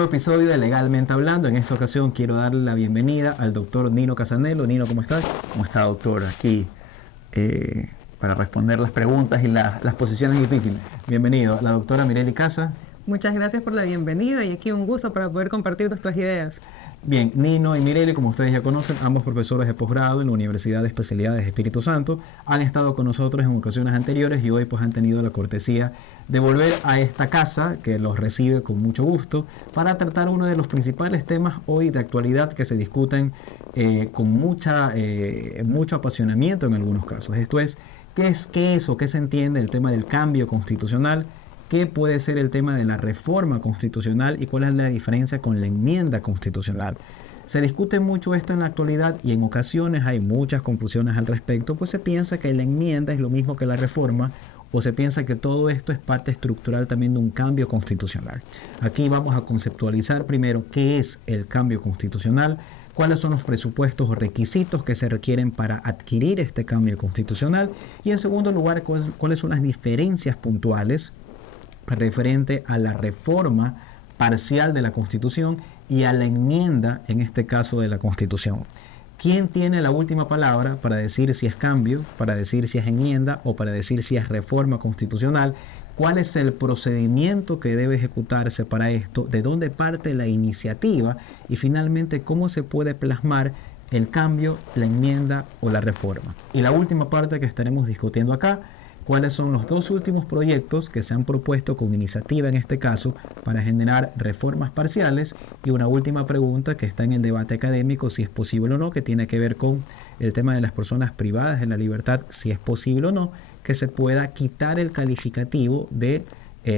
nuevo episodio de Legalmente Hablando. En esta ocasión quiero darle la bienvenida al doctor Nino Casanello. Nino, ¿cómo estás? ¿Cómo está, doctor? Aquí para responder las preguntas y las posiciones difíciles. Bienvenido. La doctora Mireli Casa. Muchas gracias por la bienvenida y aquí un gusto para poder compartir nuestras ideas. Bien, Nino y Mireli, como ustedes ya conocen, ambos profesores de posgrado en la Universidad de Especialidades Espíritu Santo, han estado con nosotros en ocasiones anteriores y hoy pues han tenido la cortesía de volver a esta casa que los recibe con mucho gusto para tratar uno de los principales temas hoy de actualidad que se discuten con mucho apasionamiento en algunos casos. Esto es, ¿qué es o qué se entiende del tema del cambio constitucional? ¿Qué puede ser el tema de la reforma constitucional y cuál es la diferencia con la enmienda constitucional? Se discute mucho esto en la actualidad y en ocasiones hay muchas confusiones al respecto, pues se piensa que la enmienda es lo mismo que la reforma o se piensa que todo esto es parte estructural también de un cambio constitucional. Aquí vamos a conceptualizar primero qué es el cambio constitucional, cuáles son los presupuestos o requisitos que se requieren para adquirir este cambio constitucional y en segundo lugar cuáles son las diferencias puntuales referente a la reforma parcial de la Constitución y a la enmienda, en este caso de la Constitución. ¿Quién tiene la última palabra para decir si es cambio, para decir si es enmienda o para decir si es reforma constitucional? ¿Cuál es el procedimiento que debe ejecutarse para esto? ¿De dónde parte la iniciativa? Y finalmente, ¿cómo se puede plasmar el cambio, la enmienda o la reforma? Y la última parte que estaremos discutiendo acá, cuáles son los dos últimos proyectos que se han propuesto con iniciativa en este caso para generar reformas parciales y una última pregunta que está en el debate académico si es posible o no, que tiene que ver con el tema de las personas privadas de la libertad, si es posible o no que se pueda quitar el calificativo de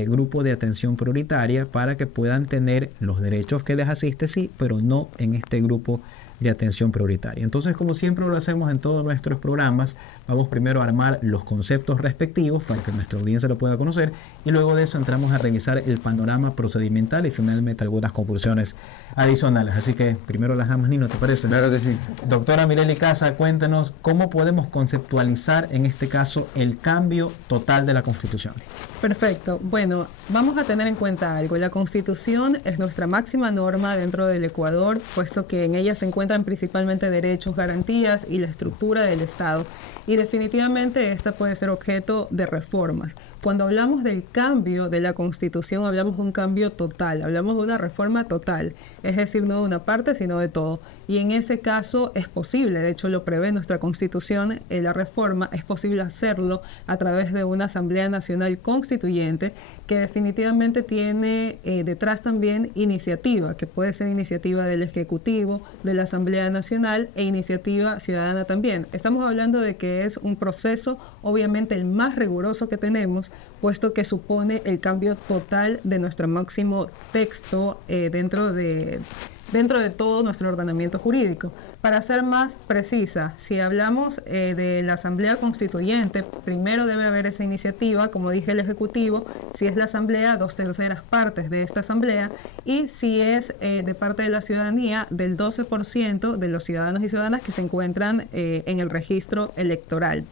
grupo de atención prioritaria para que puedan tener los derechos que les asiste, sí, pero no en este grupo de atención prioritaria. Entonces, como siempre lo hacemos en todos nuestros programas, vamos primero a armar los conceptos respectivos para que nuestra audiencia lo pueda conocer y luego de eso entramos a revisar el panorama procedimental y finalmente algunas conclusiones adicionales. Así que primero las damas, Nino, ¿te parece? Claro que sí. Doctora Mireli Casa, cuéntenos cómo podemos conceptualizar en este caso el cambio total de la Constitución. Perfecto. Bueno, vamos a tener en cuenta algo. La Constitución es nuestra máxima norma dentro del Ecuador, puesto que en ella se encuentran principalmente derechos, garantías y la estructura del Estado. Y definitivamente esta puede ser objeto de reformas. Cuando hablamos del cambio de la Constitución, hablamos de un cambio total, hablamos de una reforma total, es decir, no de una parte, sino de todo. Y en ese caso es posible, de hecho lo prevé nuestra Constitución, la reforma, es posible hacerlo a través de una Asamblea Nacional Constituyente que definitivamente tiene detrás también iniciativa, que puede ser iniciativa del Ejecutivo, de la Asamblea Nacional e iniciativa ciudadana también. Estamos hablando de que es un proceso, obviamente el más riguroso que tenemos, puesto que supone el cambio total de nuestro máximo texto dentro de todo nuestro ordenamiento jurídico. Para ser más precisa, si hablamos de la Asamblea Constituyente, primero debe haber esa iniciativa, como dije, el Ejecutivo, si es la Asamblea, 2/3 partes de esta Asamblea, y si es de parte de la ciudadanía, del 12% de los ciudadanos y ciudadanas que se encuentran en el registro electoral.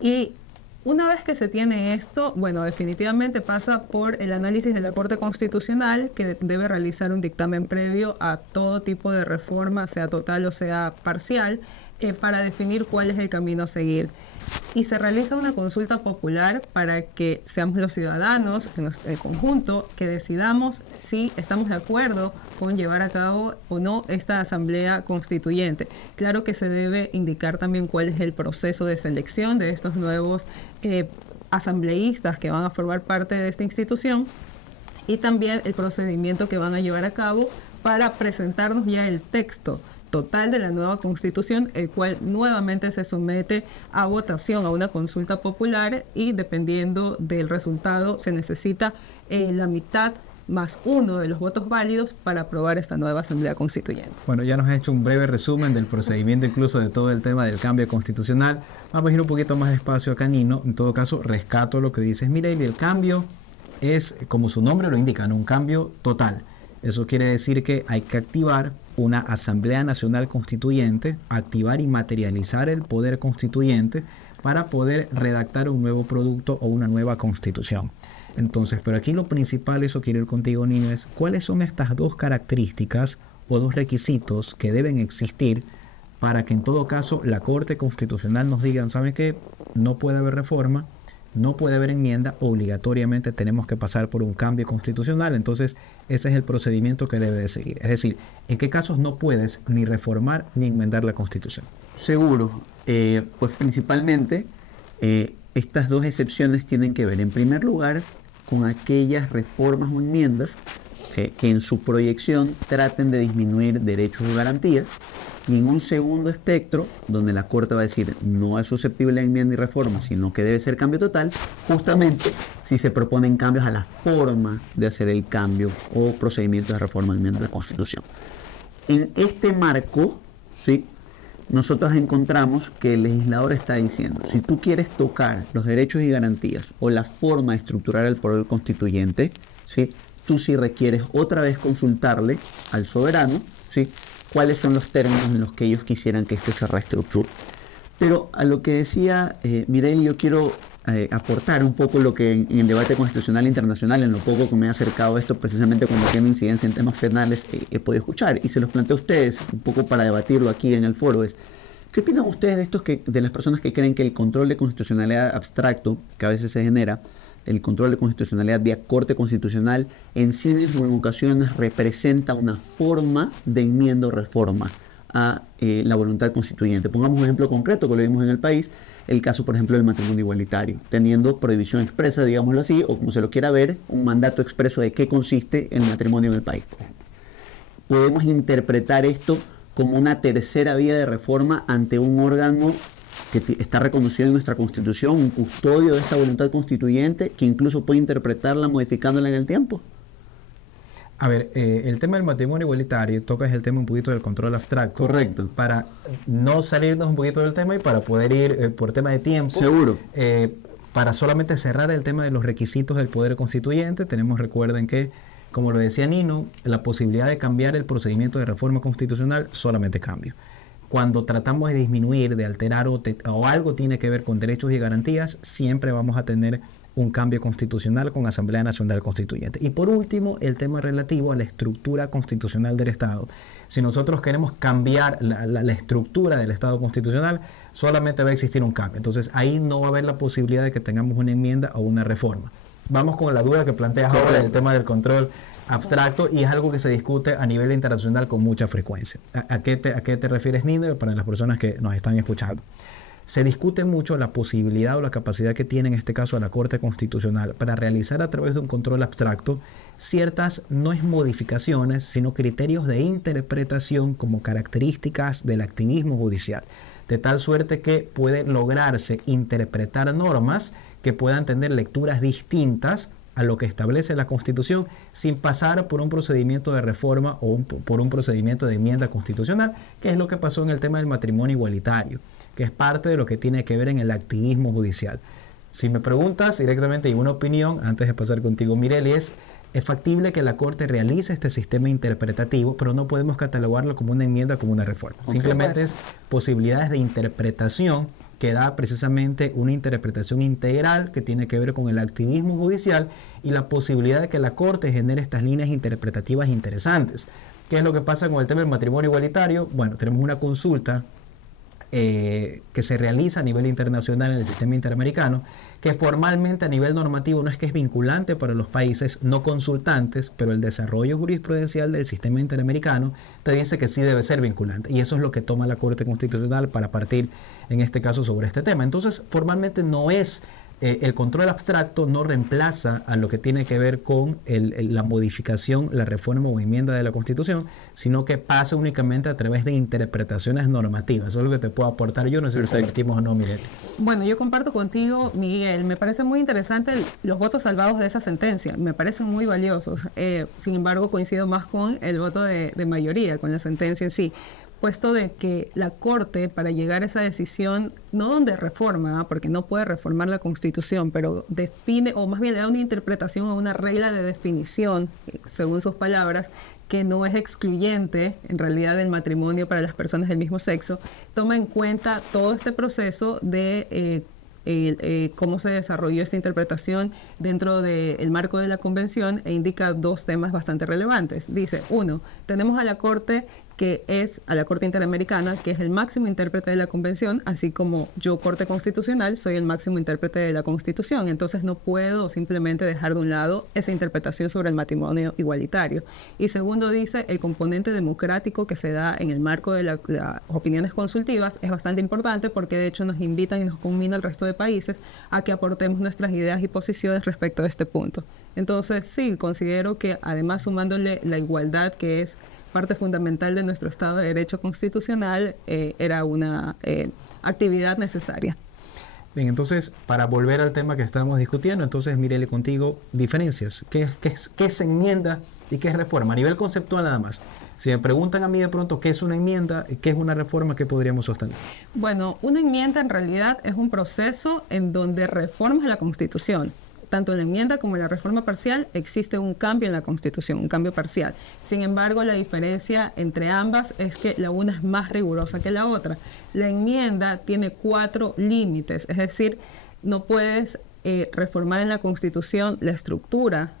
Y una vez que se tiene esto, bueno, definitivamente pasa por el análisis de la Corte Constitucional, que debe realizar un dictamen previo a todo tipo de reforma, sea total o sea parcial, para definir cuál es el camino a seguir. Y se realiza una consulta popular para que seamos los ciudadanos, en el conjunto, que decidamos si estamos de acuerdo con llevar a cabo o no esta asamblea constituyente. Claro que se debe indicar también cuál es el proceso de selección de estos nuevos asambleístas que van a formar parte de esta institución y también el procedimiento que van a llevar a cabo para presentarnos ya el texto total de la nueva Constitución, el cual nuevamente se somete a votación, a una consulta popular y dependiendo del resultado se necesita la mitad más uno de los votos válidos para aprobar esta nueva Asamblea Constituyente. Bueno, ya nos ha hecho un breve resumen del procedimiento, incluso de todo el tema del cambio constitucional. Vamos a ir un poquito más despacio acá, Nino. En todo caso, rescato lo que dices. Mira, el cambio es, como su nombre lo indica, ¿no? Un cambio total. Eso quiere decir que hay que activar una Asamblea Nacional Constituyente, activar y materializar el poder constituyente para poder redactar un nuevo producto o una nueva constitución. Entonces, pero aquí lo principal, eso quiero ir contigo, Nino, es cuáles son estas dos características o dos requisitos que deben existir para que en todo caso la Corte Constitucional nos diga, ¿saben qué? No puede haber reforma, no puede haber enmienda, obligatoriamente tenemos que pasar por un cambio constitucional. Entonces, ese es el procedimiento que debe de seguir. Es decir, ¿en qué casos no puedes ni reformar ni enmendar la Constitución? Seguro, pues principalmente estas dos excepciones tienen que ver, en primer lugar, con aquellas reformas o enmiendas que en su proyección traten de disminuir derechos o garantías, y en un segundo espectro, donde la Corte va a decir no es susceptible de enmienda y reforma, sino que debe ser cambio total, justamente si se proponen cambios a la forma de hacer el cambio o procedimientos de reforma o enmienda de la Constitución. En este marco, ¿sí?, nosotros encontramos que el legislador está diciendo, si tú quieres tocar los derechos y garantías o la forma de estructurar el poder constituyente, ¿sí?, tú sí requieres otra vez consultarle al soberano, ¿sí?, cuáles son los términos en los que ellos quisieran que esto se reestructure. Pero a lo que decía Mireille, yo quiero aportar un poco lo que en el debate constitucional internacional, en lo poco que me he acercado a esto, precisamente cuando tiene incidencia en temas penales, he podido escuchar, y se los planteo a ustedes un poco para debatirlo aquí en el foro. ¿Qué opinan ustedes de estos de las personas que creen que el control de constitucionalidad abstracto que a veces se genera, el control de constitucionalidad vía Corte Constitucional, en sí mismo en ocasiones representa una forma de enmienda o reforma a la voluntad constituyente? Pongamos un ejemplo concreto que lo vimos en el país, el caso, por ejemplo, del matrimonio igualitario, teniendo prohibición expresa, digámoslo así, o como se lo quiera ver, un mandato expreso de qué consiste el matrimonio en el país, por ejemplo. Podemos interpretar esto como una tercera vía de reforma ante un órgano que está reconocido en nuestra Constitución, un custodio de esta voluntad constituyente, que incluso puede interpretarla modificándola en el tiempo. A ver, el tema del matrimonio igualitario tocas el tema un poquito del control abstracto. Correcto. Para no salirnos un poquito del tema y para poder ir por tema de tiempo. Seguro. Para solamente cerrar el tema de los requisitos del poder constituyente, recuerden que, como lo decía Nino, la posibilidad de cambiar el procedimiento de reforma constitucional solamente cambia. Cuando tratamos de disminuir, de alterar o algo tiene que ver con derechos y garantías, siempre vamos a tener un cambio constitucional con Asamblea Nacional Constituyente. Y por último, el tema relativo a la estructura constitucional del Estado. Si nosotros queremos cambiar la estructura del Estado constitucional, solamente va a existir un cambio. Entonces ahí no va a haber la posibilidad de que tengamos una enmienda o una reforma. Vamos con la duda que planteas ahora del tema del control abstracto, y es algo que se discute a nivel internacional con mucha frecuencia. ¿A qué te refieres, Nino? Para las personas que nos están escuchando. Se discute mucho la posibilidad o la capacidad que tiene en este caso la Corte Constitucional para realizar a través de un control abstracto ciertas, no es modificaciones, sino criterios de interpretación como características del activismo judicial, de tal suerte que puede lograrse interpretar normas que puedan tener lecturas distintas a lo que establece la Constitución sin pasar por un procedimiento de reforma o por un procedimiento de enmienda constitucional, que es lo que pasó en el tema del matrimonio igualitario, que es parte de lo que tiene que ver en el activismo judicial. Si me preguntas directamente y una opinión, antes de pasar contigo, Mireille, es factible que la Corte realice este sistema interpretativo, pero no podemos catalogarlo como una enmienda o como una reforma. Simplemente es posibilidades de interpretación que da precisamente una interpretación integral que tiene que ver con el activismo judicial y la posibilidad de que la Corte genere estas líneas interpretativas interesantes. ¿Qué es lo que pasa con el tema del matrimonio igualitario? Bueno, tenemos una consulta que se realiza a nivel internacional en el sistema interamericano, que formalmente a nivel normativo no es que es vinculante para los países no consultantes, pero el desarrollo jurisprudencial del sistema interamericano te dice que sí debe ser vinculante, y eso es lo que toma la Corte Constitucional para partir en este caso sobre este tema. Entonces, formalmente no es el control abstracto, no reemplaza a lo que tiene que ver con la modificación, la reforma o enmienda de la Constitución, sino que pasa únicamente a través de interpretaciones normativas. Eso es lo que te puedo aportar yo, no sé si compartimos o no, Mireille. Bueno, yo comparto contigo, Miguel. Me parece muy interesante los votos salvados de esa sentencia. Me parecen muy valiosos. Sin embargo, coincido más con el voto de mayoría, con la sentencia en sí, puesto de que la Corte, para llegar a esa decisión, no donde reforma, porque no puede reformar la Constitución, pero define, o más bien le da una interpretación a una regla de definición, según sus palabras, que no es excluyente en realidad del matrimonio para las personas del mismo sexo, toma en cuenta todo este proceso de cómo se desarrolló esta interpretación dentro del marco de la Convención e indica dos temas bastante relevantes. Dice, uno, tenemos a la Corte Interamericana, que es el máximo intérprete de la Convención, así como yo, Corte Constitucional, soy el máximo intérprete de la Constitución. Entonces no puedo simplemente dejar de un lado esa interpretación sobre el matrimonio igualitario. Y segundo, dice, el componente democrático que se da en el marco de las opiniones consultivas es bastante importante porque de hecho nos invitan y nos combina al resto de países a que aportemos nuestras ideas y posiciones respecto a este punto. Entonces sí, considero que además sumándole la igualdad, que es parte fundamental de nuestro Estado de Derecho constitucional, era una actividad necesaria. Bien, entonces, para volver al tema que estábamos discutiendo, entonces, Mirele, contigo, diferencias. ¿Qué es enmienda y qué es reforma? A nivel conceptual nada más. Si me preguntan a mí de pronto qué es una enmienda y qué es una reforma, ¿qué podríamos sostener? Bueno, una enmienda en realidad es un proceso en donde reformas la Constitución. Tanto en la enmienda como en la reforma parcial existe un cambio en la Constitución, un cambio parcial. Sin embargo, la diferencia entre ambas es que la una es más rigurosa que la otra. La enmienda tiene 4 límites, es decir, no puedes reformar en la Constitución la estructura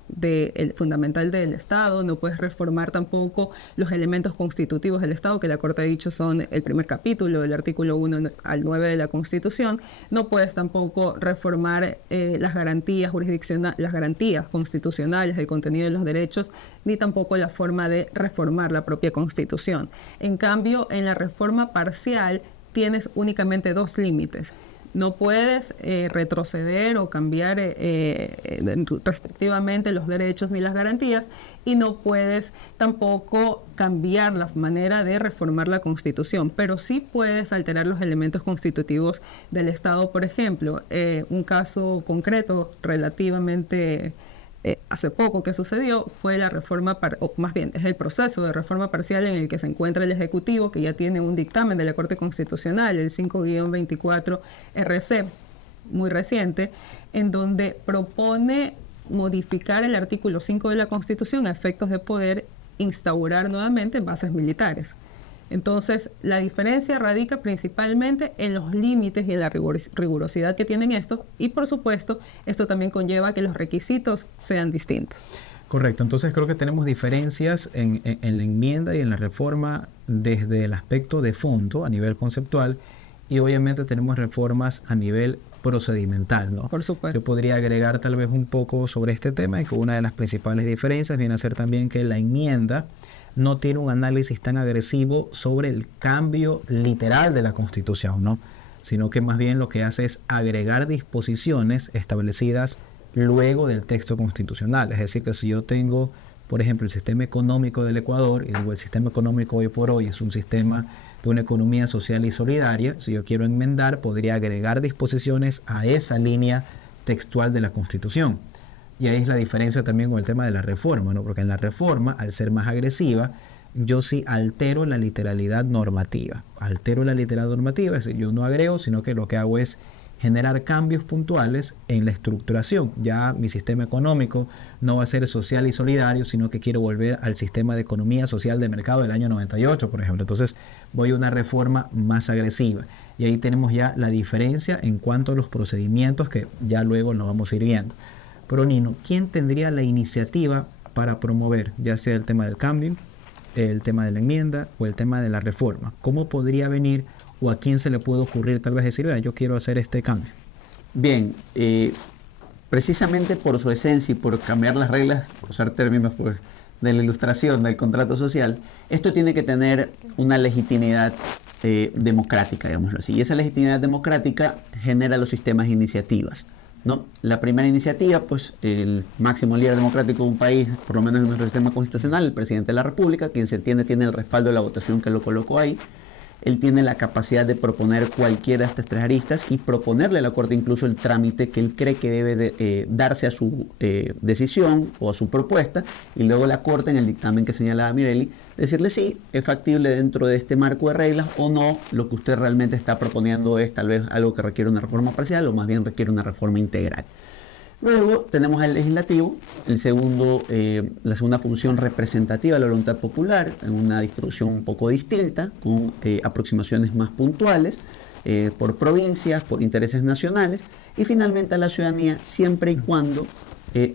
fundamental del Estado, no puedes reformar tampoco los elementos constitutivos del Estado, que la Corte ha dicho son el primer capítulo del artículo 1 al 9 de la Constitución, no puedes tampoco reformar las garantías jurisdiccionales, las garantías constitucionales, el contenido de los derechos, ni tampoco la forma de reformar la propia Constitución. En cambio, en la reforma parcial tienes únicamente 2 límites. No puedes retroceder o cambiar restrictivamente los derechos ni las garantías, y no puedes tampoco cambiar la manera de reformar la Constitución, pero sí puedes alterar los elementos constitutivos del Estado. Por ejemplo, un caso concreto relativamente hace poco que sucedió fue la reforma, o más bien es el proceso de reforma parcial en el que se encuentra el Ejecutivo, que ya tiene un dictamen de la Corte Constitucional, el 5-24 RC, muy reciente, en donde propone modificar el artículo 5 de la Constitución a efectos de poder instaurar nuevamente bases militares. Entonces, la diferencia radica principalmente en los límites y en la rigurosidad que tienen estos, y por supuesto, esto también conlleva que los requisitos sean distintos. Correcto, entonces creo que tenemos diferencias en la enmienda y en la reforma desde el aspecto de fondo a nivel conceptual, y obviamente tenemos reformas a nivel procedimental, ¿no? Por supuesto. Yo podría agregar tal vez un poco sobre este tema, y que una de las principales diferencias viene a ser también que la enmienda no tiene un análisis tan agresivo sobre el cambio literal de la Constitución, ¿no? Sino que más bien lo que hace es agregar disposiciones establecidas luego del texto constitucional. Es decir, que si yo tengo, por ejemplo, el sistema económico del Ecuador, y digo, el sistema económico hoy por hoy es un sistema de una economía social y solidaria, si yo quiero enmendar, podría agregar disposiciones a esa línea textual de la Constitución. Y ahí es la diferencia también con el tema de la reforma, ¿no? Porque en la reforma, al ser más agresiva, yo sí altero la literalidad normativa. Altero la literalidad normativa, es decir, yo no agrego, sino que lo que hago es generar cambios puntuales en la estructuración. Ya mi sistema económico no va a ser social y solidario, sino que quiero volver al sistema de economía social de mercado del año 98, por ejemplo. Entonces voy a una reforma más agresiva. Y ahí tenemos ya la diferencia en cuanto a los procedimientos que ya luego nos vamos a ir viendo. Pero Nino, ¿quién tendría la iniciativa para promover ya sea el tema del cambio, el tema de la enmienda o el tema de la reforma? ¿Cómo podría venir o a quién se le puede ocurrir tal vez decir, yo quiero hacer este cambio? Bien, precisamente por su esencia y por cambiar las reglas, por usar términos pues, de la ilustración del contrato social, esto tiene que tener una legitimidad democrática, digámoslo así. Y esa legitimidad democrática genera los sistemas de iniciativas, ¿no? La primera iniciativa, pues el máximo líder democrático de un país, por lo menos en nuestro sistema constitucional, el presidente de la República, quien se entiende tiene el respaldo de la votación que lo colocó ahí. Él tiene la capacidad de proponer cualquiera de estas 3 aristas y proponerle a la Corte incluso el trámite que él cree que debe darse a su decisión o a su propuesta, y luego la Corte, en el dictamen que señalaba Mireli, decirle sí, es factible dentro de este marco de reglas, o no, lo que usted realmente está proponiendo es tal vez algo que requiere una reforma parcial o más bien requiere una reforma integral. Luego tenemos al legislativo, la segunda función representativa de la voluntad popular, en una distribución un poco distinta, con aproximaciones más puntuales. por provincias, por intereses nacionales, y finalmente a la ciudadanía, siempre y cuando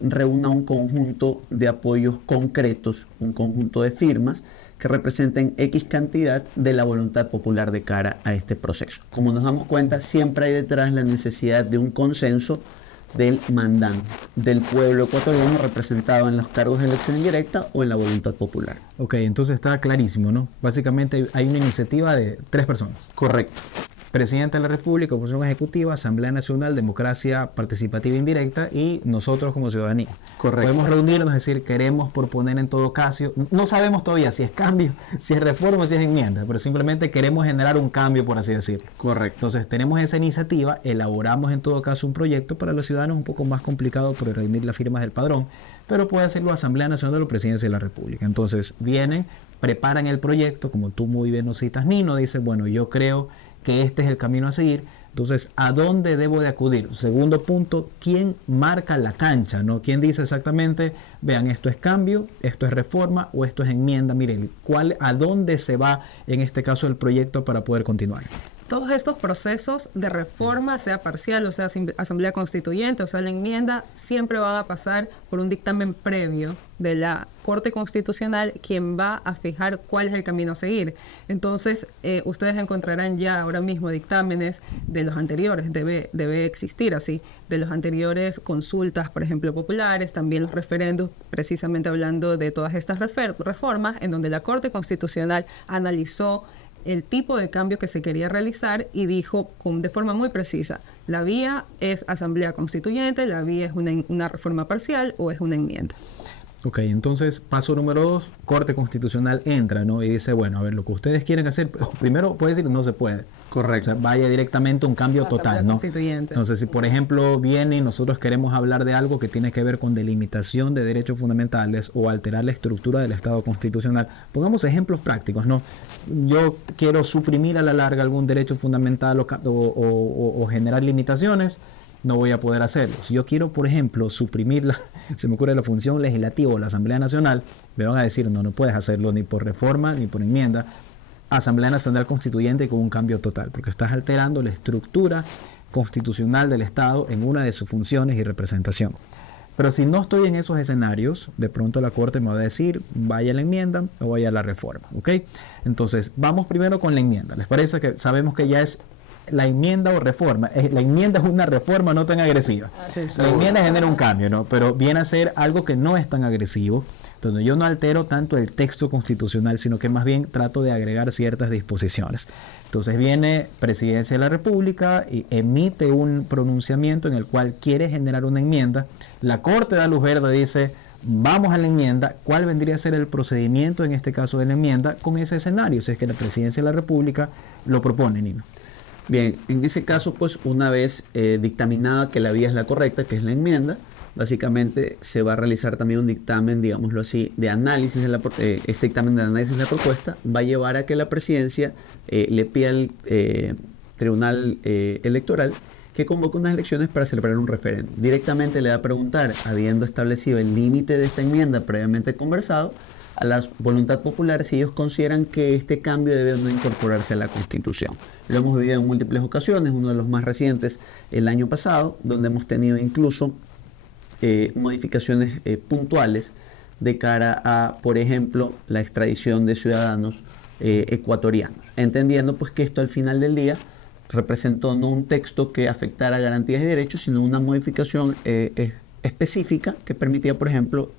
reúna un conjunto de apoyos concretos, un conjunto de firmas que representen X cantidad de la voluntad popular de cara a este proceso. Como nos damos cuenta, siempre hay detrás la necesidad de un consenso del mandante, del pueblo ecuatoriano representado en los cargos de elección indirecta o en la voluntad popular. Ok, entonces está clarísimo, ¿no? Básicamente hay una iniciativa de 3 personas. Correcto. Presidente de la República, Oposición Ejecutiva, Asamblea Nacional, Democracia Participativa Indirecta y nosotros como ciudadanía. Correcto. Podemos reunirnos, es decir, queremos proponer en todo caso, no sabemos todavía si es cambio, si es reforma, si es enmienda, pero simplemente queremos generar un cambio, por así decirlo. Correcto. Entonces tenemos esa iniciativa, elaboramos en todo caso un proyecto. Para los ciudadanos un poco más complicado por reunir las firmas del padrón, pero puede hacerlo Asamblea Nacional o Presidencia de la República. Entonces vienen, preparan el proyecto, como tú muy bien nos citas, Nino, dice, bueno, yo creo que este es el camino a seguir. Entonces, ¿a dónde debo de acudir? Segundo punto, ¿quién marca la cancha? ¿No? ¿Quién dice exactamente, vean, esto es cambio, esto es reforma o esto es enmienda? Miren, ¿a dónde se va en este caso el proyecto para poder continuar? Todos estos procesos de reforma, sea parcial o sea asamblea constituyente o sea la enmienda, siempre van a pasar por un dictamen previo de la Corte Constitucional, quien va a fijar cuál es el camino a seguir. Entonces, ustedes encontrarán ya ahora mismo dictámenes de los anteriores, debe existir así, de los anteriores consultas, por ejemplo, populares, también los referendos, precisamente hablando de todas estas reformas, en donde la Corte Constitucional analizó el tipo de cambio que se quería realizar y dijo de forma muy precisa, la vía es asamblea constituyente, la vía es una reforma parcial o es una enmienda. Ok, entonces paso número 2, Corte Constitucional entra, ¿no? Y dice, bueno, a ver, lo que ustedes quieren hacer, primero puede decir no se puede. Correcto. O sea, vaya directamente a un cambio total, ¿no? Entonces, si por ejemplo viene y nosotros queremos hablar de algo que tiene que ver con delimitación de derechos fundamentales o alterar la estructura del Estado constitucional, pongamos ejemplos prácticos, ¿no? Yo quiero suprimir a la larga algún derecho fundamental o generar limitaciones, no voy a poder hacerlo. Si yo quiero, por ejemplo, suprimir se me ocurre la función legislativa o la Asamblea Nacional, me van a decir, no puedes hacerlo ni por reforma ni por enmienda. Asamblea Nacional Constituyente con un cambio total, porque estás alterando la estructura constitucional del Estado en una de sus funciones y representación. Pero si no estoy en esos escenarios, de pronto la Corte me va a decir, vaya a la enmienda o vaya a la reforma, ¿ok? Entonces, vamos primero con la enmienda. ¿Les parece que sabemos que ya es la enmienda o reforma? La enmienda es una reforma no tan agresiva. La enmienda genera un cambio, ¿no? Pero viene a ser algo que no es tan agresivo, donde yo no altero tanto el texto constitucional, sino que más bien trato de agregar ciertas disposiciones. Entonces viene Presidencia de la República y emite un pronunciamiento en el cual quiere generar una enmienda. La Corte da luz verde, dice, vamos a la enmienda. ¿Cuál vendría a ser el procedimiento en este caso de la enmienda con ese escenario? Si es que la Presidencia de la República lo propone, Nino. Bien, en ese caso, pues una vez dictaminada que la vía es la correcta, que es la enmienda, básicamente se va a realizar también un dictamen, digámoslo así, de análisis de este dictamen de análisis de la propuesta va a llevar a que la presidencia le pida al Tribunal Electoral que convoque unas elecciones para celebrar un referéndum. Directamente le va a preguntar, habiendo establecido el límite de esta enmienda previamente conversado, a la voluntad popular si ellos consideran que este cambio debe no incorporarse a la Constitución. Lo hemos vivido en múltiples ocasiones, uno de los más recientes el año pasado, donde hemos tenido incluso modificaciones puntuales de cara a, por ejemplo, la extradición de ciudadanos ecuatorianos, entendiendo pues que esto al final del día representó no un texto que afectara garantías y derechos, sino una modificación específica que permitía, por ejemplo,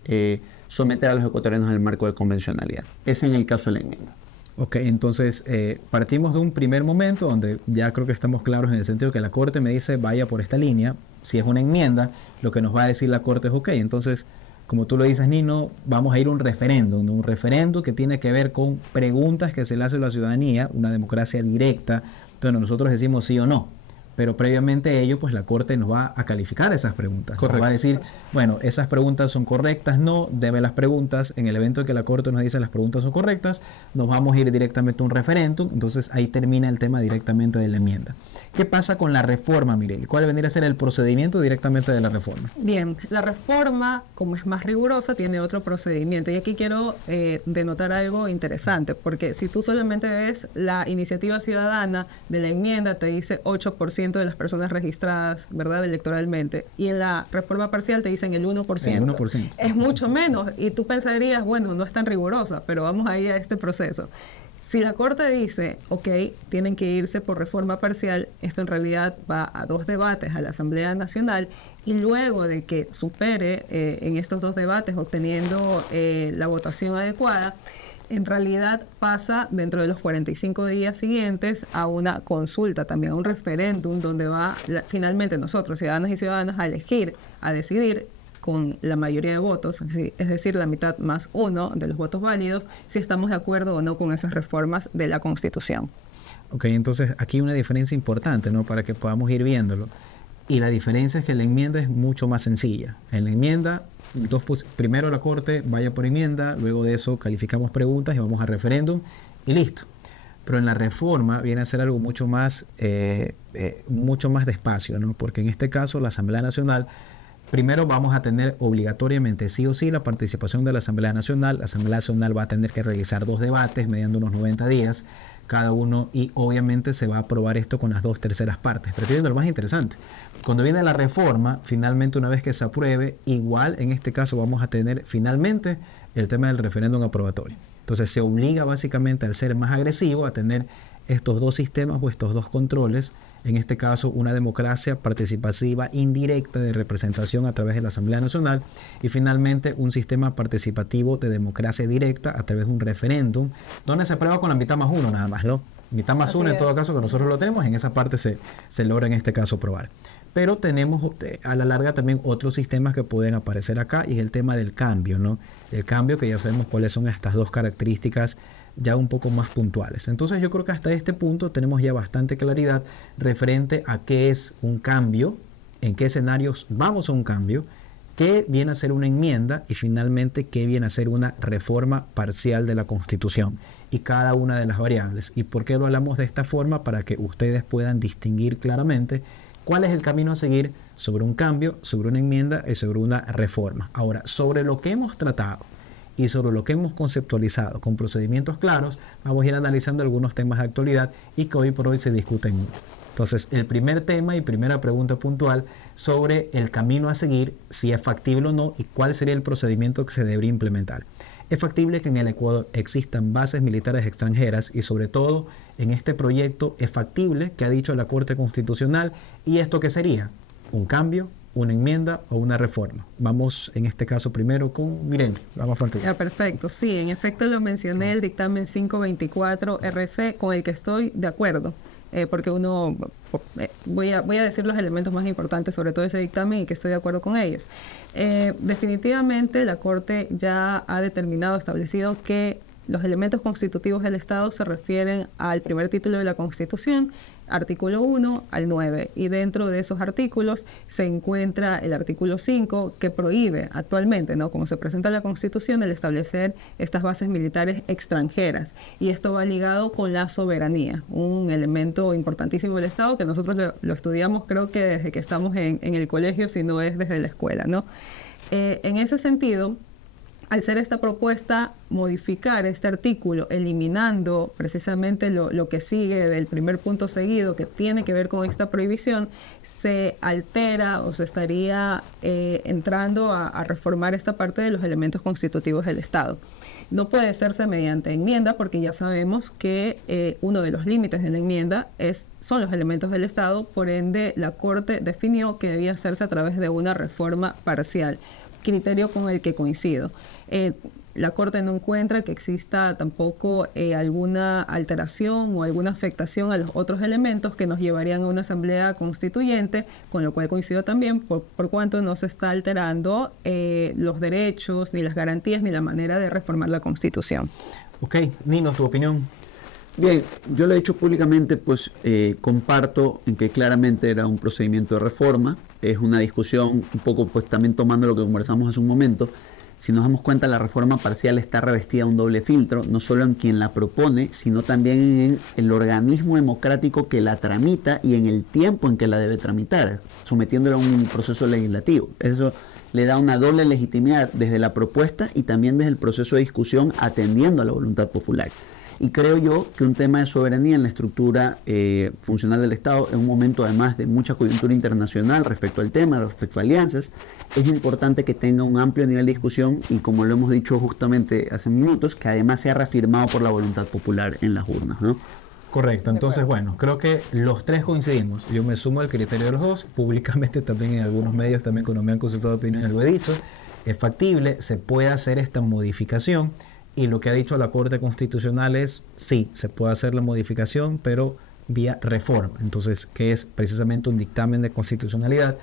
someter a los ecuatorianos al marco de convencionalidad. Ese en el caso de la enmienda. Ok, entonces partimos de un primer momento donde ya creo que estamos claros en el sentido que la Corte me dice vaya por esta línea. Si es una enmienda, lo que nos va a decir la Corte es ok. Entonces, como tú lo dices, Nino, vamos a ir a un referéndum que tiene que ver con preguntas que se le hace a la ciudadanía, una democracia directa, donde nosotros decimos sí o no. pero previamente a ello, pues la Corte nos va a calificar esas preguntas. Nos va a decir, bueno, esas preguntas son correctas, no, debe las preguntas, en el evento en que la Corte nos dice las preguntas son correctas, nos vamos a ir directamente a un referéndum, entonces ahí termina el tema directamente de la enmienda. ¿Qué pasa con la reforma, Mireli? ¿Cuál vendría a ser el procedimiento directamente de la reforma? Bien, la reforma, como es más rigurosa, tiene otro procedimiento. Y aquí quiero denotar algo interesante, porque si tú solamente ves la iniciativa ciudadana de la enmienda, te dice 8% de las personas registradas, ¿verdad?, electoralmente. Y en la reforma parcial te dicen el 1%. El 1%. Es mucho menos. Y tú pensarías, bueno, no es tan rigurosa, pero vamos ahí a este proceso. Si la Corte dice, ok, tienen que irse por reforma parcial, esto en realidad va a 2 debates a la Asamblea Nacional, y luego de que supere en estos 2 debates obteniendo la votación adecuada, en realidad pasa dentro de los 45 días siguientes a una consulta, también a un referéndum, donde finalmente nosotros, ciudadanos y ciudadanas, a elegir, a decidir con la mayoría de votos, es decir, la mitad más 1 de los votos válidos, si estamos de acuerdo o no con esas reformas de la Constitución. Ok, entonces aquí hay una diferencia importante, ¿no?, para que podamos ir viéndolo. Y la diferencia es que la enmienda es mucho más sencilla. En la enmienda, primero la Corte vaya por enmienda, luego de eso calificamos preguntas y vamos a referéndum y listo. Pero en la reforma viene a ser algo mucho más despacio, ¿no? Porque en este caso la Asamblea Nacional, primero vamos a tener obligatoriamente sí o sí la participación de la Asamblea Nacional. La Asamblea Nacional va a tener que realizar 2 debates mediante unos 90 días cada uno, y obviamente se va a aprobar esto con las 2/3 partes. Pero viendo lo más interesante, cuando viene la reforma, finalmente una vez que se apruebe, igual en este caso vamos a tener finalmente el tema del referéndum aprobatorio. Entonces se obliga básicamente al ser más agresivo a tener estos 2 sistemas o estos 2 controles, en este caso una democracia participativa indirecta de representación a través de la Asamblea Nacional, y finalmente un sistema participativo de democracia directa a través de un referéndum, donde se aprueba con la mitad más 1 nada más, ¿no? Mitad más 1 en todo caso, que nosotros lo tenemos, en esa parte se logra en este caso aprobar. Pero tenemos a la larga también otros sistemas que pueden aparecer acá, y es el tema del cambio, ¿no? El cambio, que ya sabemos cuáles son estas 2 características ya un poco más puntuales. Entonces yo creo que hasta este punto tenemos ya bastante claridad referente a qué es un cambio, en qué escenarios vamos a un cambio, qué viene a ser una enmienda y finalmente qué viene a ser una reforma parcial de la Constitución, y cada una de las variables. ¿Y por qué lo hablamos de esta forma? Para que ustedes puedan distinguir claramente cuál es el camino a seguir sobre un cambio, sobre una enmienda y sobre una reforma. Ahora, sobre lo que hemos tratado y sobre lo que hemos conceptualizado con procedimientos claros, vamos a ir analizando algunos temas de actualidad y que hoy por hoy se discuten mucho. Entonces, el primer tema y primera pregunta puntual sobre el camino a seguir, si es factible o no y cuál sería el procedimiento que se debería implementar. Es factible que en el Ecuador existan bases militares extranjeras, y sobre todo en este proyecto es factible, que ha dicho la Corte Constitucional. ¿Y esto qué sería? ¿Un cambio, una enmienda o una reforma? Vamos en este caso primero con Mireli. Vamos a frontear. Perfecto, sí, en efecto lo mencioné, el dictamen 524 RC, con el que estoy de acuerdo, porque voy a decir los elementos más importantes sobre todo ese dictamen y que estoy de acuerdo con ellos. Definitivamente la Corte ya ha determinado, establecido que los elementos constitutivos del Estado se refieren al primer título de la Constitución, artículo 1 al 9, y dentro de esos artículos se encuentra el artículo 5, que prohíbe actualmente, ¿no?, como se presenta en la Constitución, el establecer estas bases militares extranjeras, y esto va ligado con la soberanía, un elemento importantísimo del Estado que nosotros lo estudiamos, creo que desde que estamos en el colegio, si no es desde la escuela, ¿no? En ese sentido, al ser esta propuesta modificar este artículo, eliminando precisamente lo que sigue del primer punto seguido, que tiene que ver con esta prohibición, se altera o se estaría entrando a reformar esta parte de los elementos constitutivos del Estado. No puede hacerse mediante enmienda, porque ya sabemos que uno de los límites de la enmienda son los elementos del Estado. Por ende, la Corte definió que debía hacerse a través de una reforma parcial, criterio con el que coincido. La Corte no encuentra que exista tampoco alguna alteración o alguna afectación a los otros elementos que nos llevarían a una asamblea constituyente, con lo cual coincido también, por cuanto no se está alterando los derechos, ni las garantías, ni la manera de reformar la Constitución. Ok, Nino, tu opinión. Bien, yo lo he dicho públicamente, pues comparto en que claramente era un procedimiento de reforma. Es una discusión un poco, pues también tomando lo que conversamos hace un momento. Si nos damos cuenta, la reforma parcial está revestida de un doble filtro, no solo en quien la propone, sino también en el organismo democrático que la tramita y en el tiempo en que la debe tramitar, sometiéndola a un proceso legislativo. Eso le da una doble legitimidad desde la propuesta y también desde el proceso de discusión, atendiendo a la voluntad popular. Y creo yo que un tema de soberanía en la estructura funcional del Estado, en un momento además de mucha coyuntura internacional respecto al tema, respecto a alianzas, es importante que tenga un amplio nivel de discusión y, como lo hemos dicho justamente hace minutos, que además sea reafirmado por la voluntad popular en las urnas, ¿no? Correcto, entonces bueno, creo que los tres coincidimos. Yo me sumo al criterio de los dos, públicamente también en algunos medios también cuando me han consultado opiniones lo he dicho. Es factible, se puede hacer esta modificación. Y lo que ha dicho la Corte Constitucional es, sí, se puede hacer la modificación, pero vía reforma. Entonces, que es precisamente un dictamen de constitucionalidad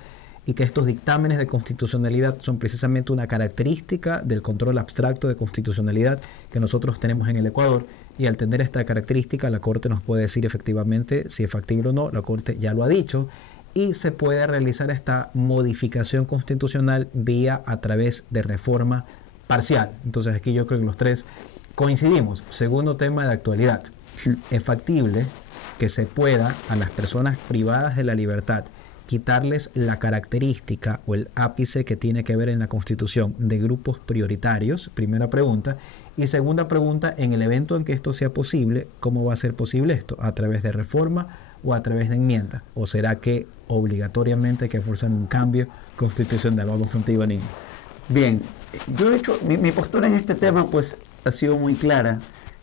y que estos dictámenes de constitucionalidad son precisamente una característica del control abstracto de constitucionalidad que nosotros tenemos en el Ecuador. Y al tener esta característica, la Corte nos puede decir efectivamente si es factible o no. La Corte ya lo ha dicho. Y se puede realizar esta modificación constitucional vía a través de reforma parcial. Entonces aquí yo creo que los tres coincidimos. Segundo tema de actualidad. Es factible que se pueda a las personas privadas de la libertad quitarles la característica o el ápice que tiene que ver en la Constitución de grupos prioritarios, primera pregunta. Y segunda pregunta, en el evento en que esto sea posible, ¿cómo va a ser posible esto? ¿A través de reforma o a través de enmienda? ¿O será que obligatoriamente hay que forzar un cambio constitucional? Vamos contigo, Nino. Bien, yo de hecho, mi postura en este tema pues ha sido muy clara.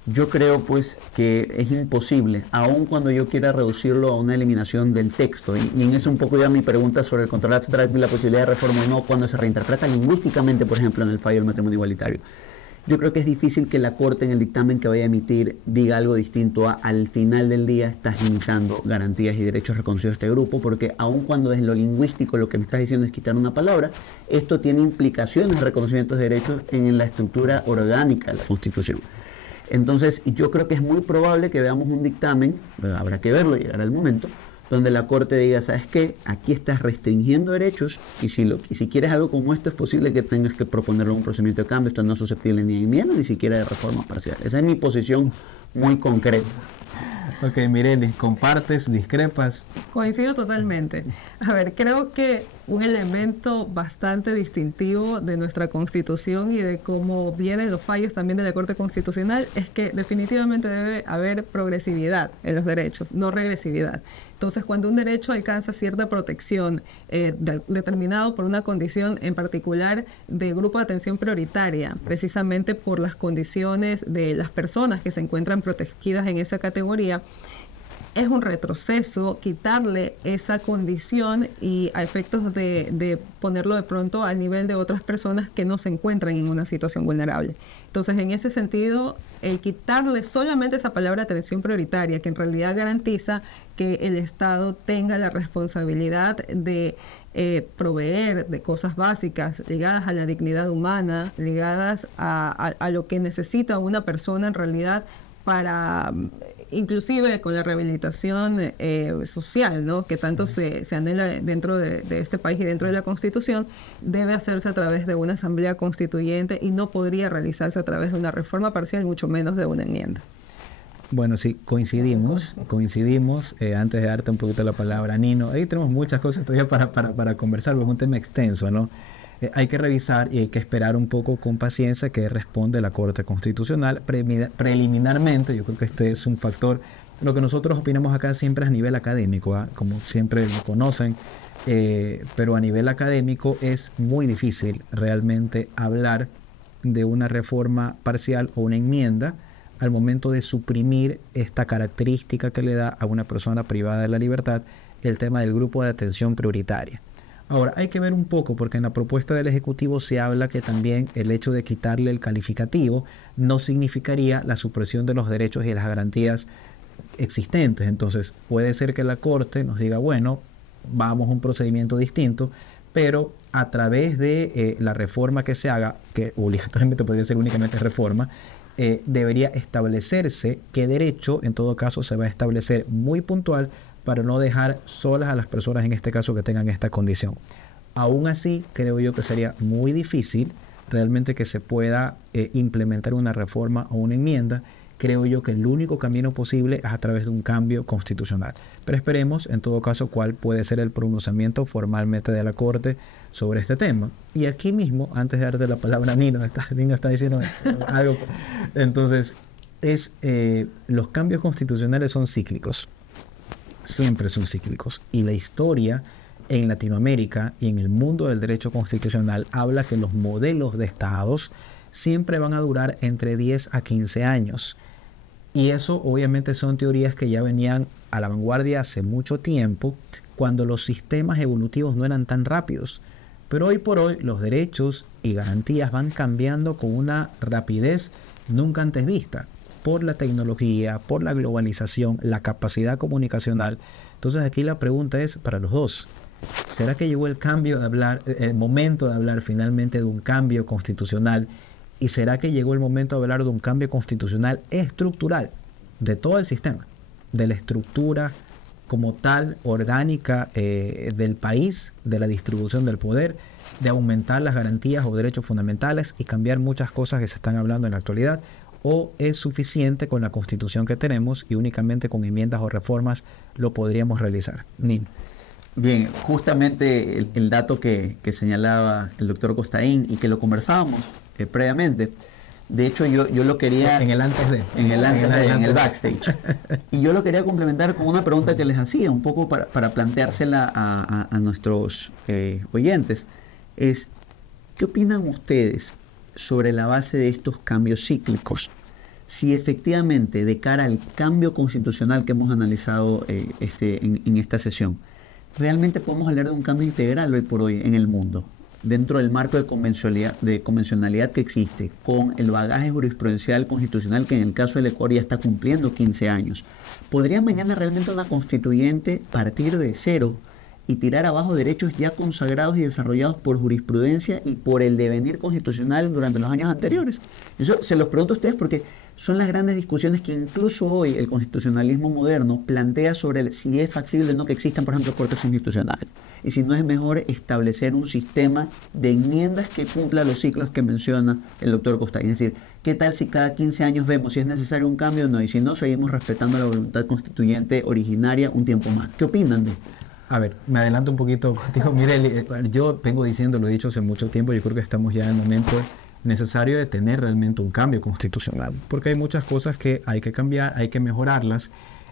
Yo creo pues que es imposible, aun cuando yo quiera reducirlo a una eliminación del texto, y en eso un poco ya mi pregunta sobre el control abstracto y la posibilidad de reforma o no, cuando se reinterpreta lingüísticamente, por ejemplo, en el fallo del matrimonio igualitario. Yo creo que es difícil que la Corte en el dictamen que vaya a emitir diga algo distinto a al final del día estás limitando garantías y derechos reconocidos a este grupo, porque aun cuando desde lo lingüístico lo que me estás diciendo es quitar una palabra, esto tiene implicaciones de reconocimiento de derechos en la estructura orgánica de la Constitución. Entonces yo creo que es muy probable que veamos un dictamen, habrá que verlo, llegará el momento, donde la Corte diga, ¿sabes qué? Aquí estás restringiendo derechos y si quieres algo como esto es posible que tengas que proponerlo un procedimiento de cambio. Esto no es susceptible ni de enmienda ni siquiera de reforma parcial. Esa es mi posición muy concreta. Ok, Mireli, ¿compartes, discrepas? Coincido totalmente. A ver, creo que un elemento bastante distintivo de nuestra Constitución y de cómo vienen los fallos también de la Corte Constitucional es que definitivamente debe haber progresividad en los derechos, no regresividad. Entonces, cuando un derecho alcanza cierta protección determinado por una condición en particular de grupo de atención prioritaria, precisamente por las condiciones de las personas que se encuentran protegidas en esa categoría, es un retroceso quitarle esa condición y a efectos de ponerlo de pronto al nivel de otras personas que no se encuentran en una situación vulnerable. Entonces, en ese sentido, el quitarle solamente esa palabra atención prioritaria, que en realidad garantiza que el Estado tenga la responsabilidad de proveer de cosas básicas ligadas a la dignidad humana, ligadas a lo que necesita una persona en realidad para, inclusive con la rehabilitación social, ¿no?, que tanto se anhela dentro de este país y dentro de la Constitución, debe hacerse a través de una asamblea constituyente y no podría realizarse a través de una reforma parcial, mucho menos de una enmienda. Bueno, sí, coincidimos. Antes de darte un poquito la palabra, Nino, ahí tenemos muchas cosas todavía para conversar, porque es un tema extenso, ¿no? Hay que revisar y hay que esperar un poco con paciencia que responde la Corte Constitucional. Preliminarmente, yo creo que este es un factor. Lo que nosotros opinamos acá siempre es a nivel académico, ¿eh? Como siempre lo conocen, pero a nivel académico es muy difícil realmente hablar de una reforma parcial o una enmienda al momento de suprimir esta característica que le da a una persona privada de la libertad el tema del grupo de atención prioritaria. Ahora, hay que ver un poco, porque en la propuesta del Ejecutivo se habla que también el hecho de quitarle el calificativo no significaría la supresión de los derechos y las garantías existentes. Entonces, puede ser que la Corte nos diga, bueno, vamos a un procedimiento distinto, pero a través de la reforma que se haga, que obligatoriamente podría ser únicamente reforma, debería establecerse qué derecho, en todo caso, se va a establecer muy puntual para no dejar solas a las personas, en este caso, que tengan esta condición. Aún así, creo yo que sería muy difícil realmente que se pueda implementar una reforma o una enmienda. Creo yo que el único camino posible es a través de un cambio constitucional. Pero esperemos, en todo caso, cuál puede ser el pronunciamiento formalmente de la Corte sobre este tema. Y aquí mismo, antes de darte la palabra a Nino está diciendo algo. Entonces, los cambios constitucionales son cíclicos. Siempre son cíclicos. Y la historia en Latinoamérica y en el mundo del derecho constitucional habla que los modelos de estados siempre van a durar entre 10 a 15 años. Y eso obviamente son teorías que ya venían a la vanguardia hace mucho tiempo, cuando los sistemas evolutivos no eran tan rápidos. Pero hoy por hoy los derechos y garantías van cambiando con una rapidez nunca antes vista, por la tecnología, por la globalización, la capacidad comunicacional. Entonces aquí la pregunta es para los dos. ¿Será que llegó el momento de hablar finalmente de un cambio constitucional? ¿Y será que llegó el momento de hablar de un cambio constitucional estructural de todo el sistema, de la estructura como tal, orgánica del país, de la distribución del poder, de aumentar las garantías o derechos fundamentales y cambiar muchas cosas que se están hablando en la actualidad? ¿O es suficiente con la Constitución que tenemos y únicamente con enmiendas o reformas lo podríamos realizar? Nin. Bien, justamente el dato que señalaba el doctor Costaín y que lo conversábamos previamente, de hecho yo lo quería... En el antes de. En el backstage. Y yo lo quería complementar con una pregunta que les hacía, un poco para planteársela a nuestros oyentes. Es, ¿qué opinan ustedes sobre la base de estos cambios cíclicos? Si efectivamente, de cara al cambio constitucional que hemos analizado en esta sesión, realmente podemos hablar de un cambio integral hoy por hoy en el mundo, dentro del marco de convencionalidad que existe, con el bagaje jurisprudencial constitucional que en el caso del Ecuador ya está cumpliendo 15 años. ¿Podría mañana realmente una constituyente partir de cero y tirar abajo derechos ya consagrados y desarrollados por jurisprudencia y por el devenir constitucional durante los años anteriores? Eso se los pregunto a ustedes porque son las grandes discusiones que incluso hoy el constitucionalismo moderno plantea sobre si es factible o no que existan, por ejemplo, cortes constitucionales. Y si no es mejor establecer un sistema de enmiendas que cumpla los ciclos que menciona el doctor Costaín. Es decir, ¿qué tal si cada 15 años vemos si es necesario un cambio o no? Y si no, seguimos respetando la voluntad constituyente originaria un tiempo más. ¿Qué opinan de? A ver, me adelanto un poquito contigo. Mire, yo vengo diciendo, lo he dicho hace mucho tiempo, yo creo que estamos ya en el momento necesario de tener realmente un cambio constitucional, porque hay muchas cosas que hay que cambiar, hay que mejorarlas,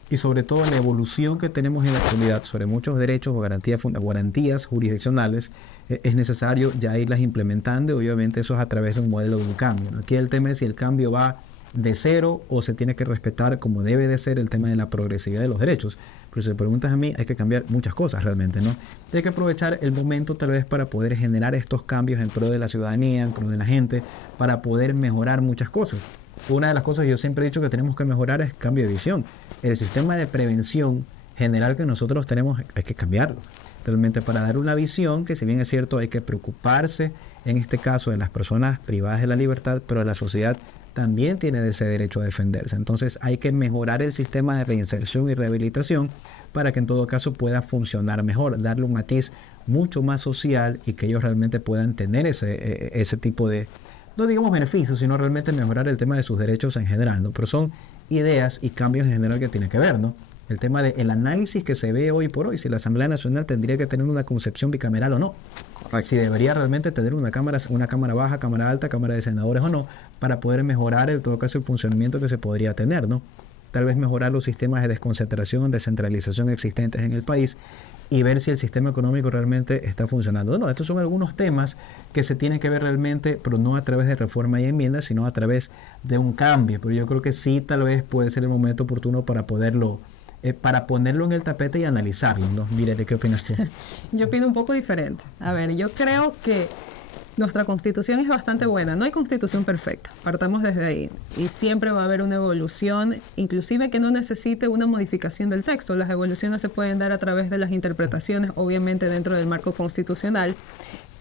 y sobre todo la evolución que tenemos en la actualidad sobre muchos derechos o garantías jurisdiccionales, es necesario ya irlas implementando, y obviamente eso es a través de un modelo de un cambio, ¿no? Aquí el tema es si el cambio va de cero o se tiene que respetar como debe de ser el tema de la progresividad de los derechos. Pero si me preguntas a mí, hay que cambiar muchas cosas realmente, ¿no? Hay que aprovechar el momento tal vez para poder generar estos cambios en pro de la ciudadanía, en pro de la gente, para poder mejorar muchas cosas. Una de las cosas que yo siempre he dicho que tenemos que mejorar es cambio de visión. El sistema de prevención general que nosotros tenemos hay que cambiarlo. Realmente para dar una visión que, si bien es cierto, hay que preocuparse en este caso de las personas privadas de la libertad, pero la sociedad también tiene ese derecho a defenderse. Entonces hay que mejorar el sistema de reinserción y rehabilitación para que en todo caso pueda funcionar mejor, darle un matiz mucho más social y que ellos realmente puedan tener ese tipo de, no digamos beneficios, sino realmente mejorar el tema de sus derechos en general, ¿no? Pero son ideas y cambios en general que tienen que ver, ¿no? El tema del análisis que se ve hoy por hoy, si la Asamblea Nacional tendría que tener una concepción bicameral o no. Si debería realmente tener una cámara baja, cámara alta, cámara de senadores o no, para poder mejorar en todo caso el funcionamiento que se podría tener, ¿no? Tal vez mejorar los sistemas de desconcentración, descentralización existentes en el país y ver si el sistema económico realmente está funcionando. No, estos son algunos temas que se tienen que ver realmente, pero no a través de reforma y enmiendas, sino a través de un cambio. Pero yo creo que sí, tal vez puede ser el momento oportuno para poderlo para ponerlo en el tapete y analizarlo, ¿no? Mire, ¿qué opinas tú? Yo opino un poco diferente. A ver, yo creo que nuestra constitución es bastante buena. No hay constitución perfecta, partamos desde ahí. Y siempre va a haber una evolución, inclusive que no necesite una modificación del texto. Las evoluciones se pueden dar a través de las interpretaciones, obviamente dentro del marco constitucional.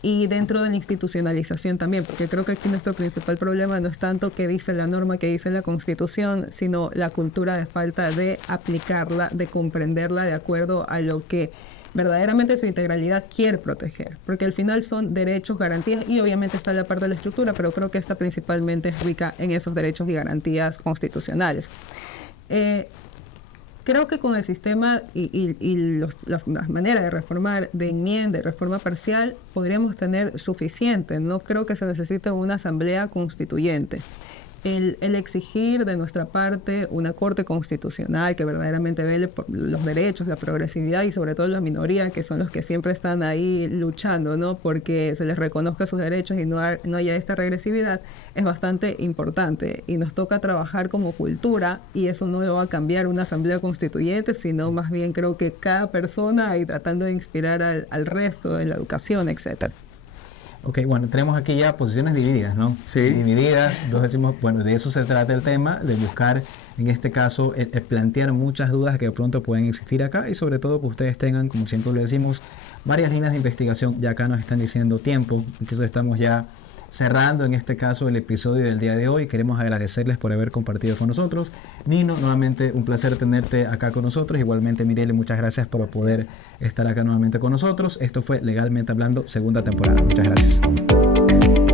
y dentro de la institucionalización también, porque creo que aquí nuestro principal problema no es tanto qué dice la norma, qué dice la Constitución, sino la cultura de falta de aplicarla, de comprenderla de acuerdo a lo que verdaderamente su integralidad quiere proteger, porque al final son derechos, garantías, y obviamente está la parte de la estructura, pero creo que esta principalmente es rica en esos derechos y garantías constitucionales. Creo que con el sistema y las maneras de reformar, de enmienda, de reforma parcial, podríamos tener suficiente. No creo que se necesite una asamblea constituyente. El exigir de nuestra parte una corte constitucional que verdaderamente vele por los derechos, la progresividad y sobre todo la minoría, que son los que siempre están ahí luchando, ¿no? Porque se les reconozca sus derechos y no haya esta regresividad, es bastante importante. Y nos toca trabajar como cultura, y eso no lo va a cambiar una asamblea constituyente, sino más bien creo que cada persona y tratando de inspirar al resto en la educación, etcétera. Ok, bueno, tenemos aquí ya posiciones divididas, ¿no? Sí. Divididas, dos decimos, bueno, de eso se trata el tema, de buscar, en este caso, el plantear muchas dudas que de pronto pueden existir acá y sobre todo que ustedes tengan, como siempre lo decimos, varias líneas de investigación. Ya acá nos están diciendo tiempo, entonces estamos ya cerrando en este caso el episodio del día de hoy. Queremos agradecerles por haber compartido con nosotros. Nino, nuevamente un placer tenerte acá con nosotros. Igualmente Mirele, muchas gracias por poder estar acá nuevamente con nosotros. Esto fue Legalmente Hablando, segunda temporada. Muchas gracias.